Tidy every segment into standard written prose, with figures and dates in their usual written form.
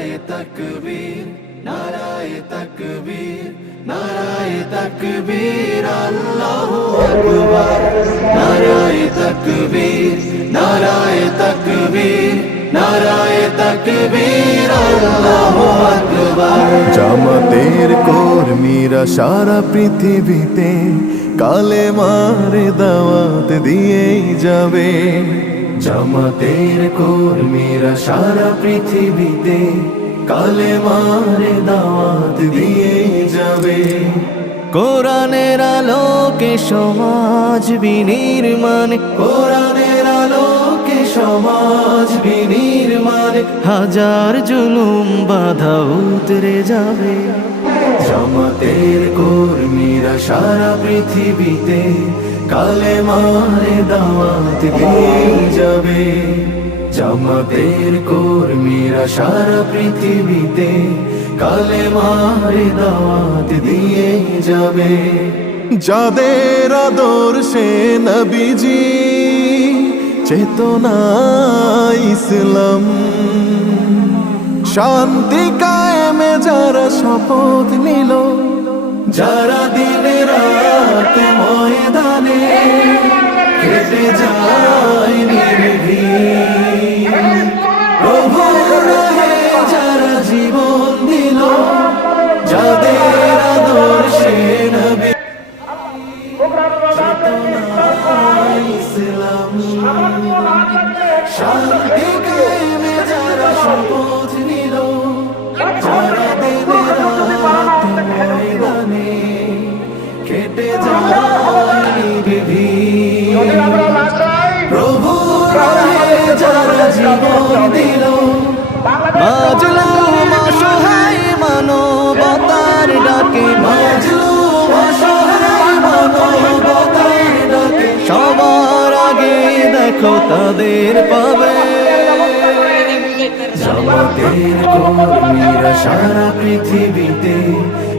নারায়ে তাকবীর, নারায়ে তাকবীর, নারায়ে তাকবীর, আল্লাহু আকবার। নারায়ে তাকবীর, নারায়ে তাকবীর, নারায়ে তাকবীর, আল্লাহু আকবার। জামাতের কর্মীরা সারা পৃথিবীতে কালেমার দাওয়াত দিয়েই যাবে। জামাতের কর্মীরা সারা পৃথিবীতে কালেমার দাওয়াত দিয়ে যাবে। কোরআনের আলোকে সমাজ বিনির্মাণ, কোরআনের আলোকে সমাজ বিনির্মাণ, হাজার জুলুম বাধা উতরে যাবে। জামাতের কর্মীরা সারা পৃথিবীতে কালেমার দাওয়াত দিয়ে যাবে। জামাতের কর্মীরা সারা পৃথিবীতে কালেমার দাওয়াত দিয়ে যাবে। যাদের আদর্শে নবীজি চেতনা ইসলাম, শান্তি কায়েমে যারা শপথ নিল, যারা দিনে রাত ময়দানে কেটে যায় নির্ভীক, প্রভুর রাহে যারা জীবন দিল, যাদের আদর্শে নবী ইসলাম, শান্তি কায়েমে যারা শপথ নিল, যারা দিনে রাত ময়দানে কেটে যায় নির্ভীক, প্রভুর রাহে যারা জীবন দিল, মাজলুম অসহায় মানবতার ডাকে, মাজলুম অসহায় মানবতার ডাকে, সবার আগে দেখো তাদের পাবে। জামাতের কর্মীরা সারা পৃথিবীতে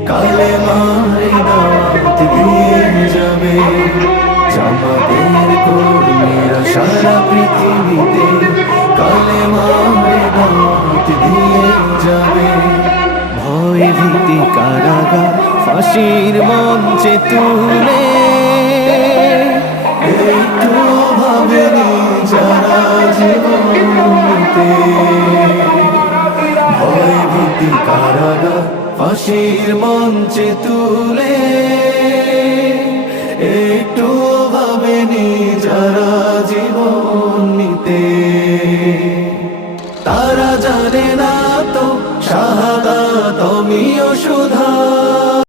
কালেমার দাওয়াত দিয়ে যাবে। জামাতের কর্মীরা সারা পৃথিবীতে কালেমার দাওয়াত দিয়ে যাবে। ভয় ভীতি কারাগার ফাঁসির মঞ্চে তুলে, একটু ভাবেনি যারা জীবনতে, ভয় ভীতি কারাগার ফাঁসির মঞ্চে তুলে, একটু ভাবেনি যারা জীবন নিতে। তারা জানে না তো শাহাদাত অমিয় সুধা,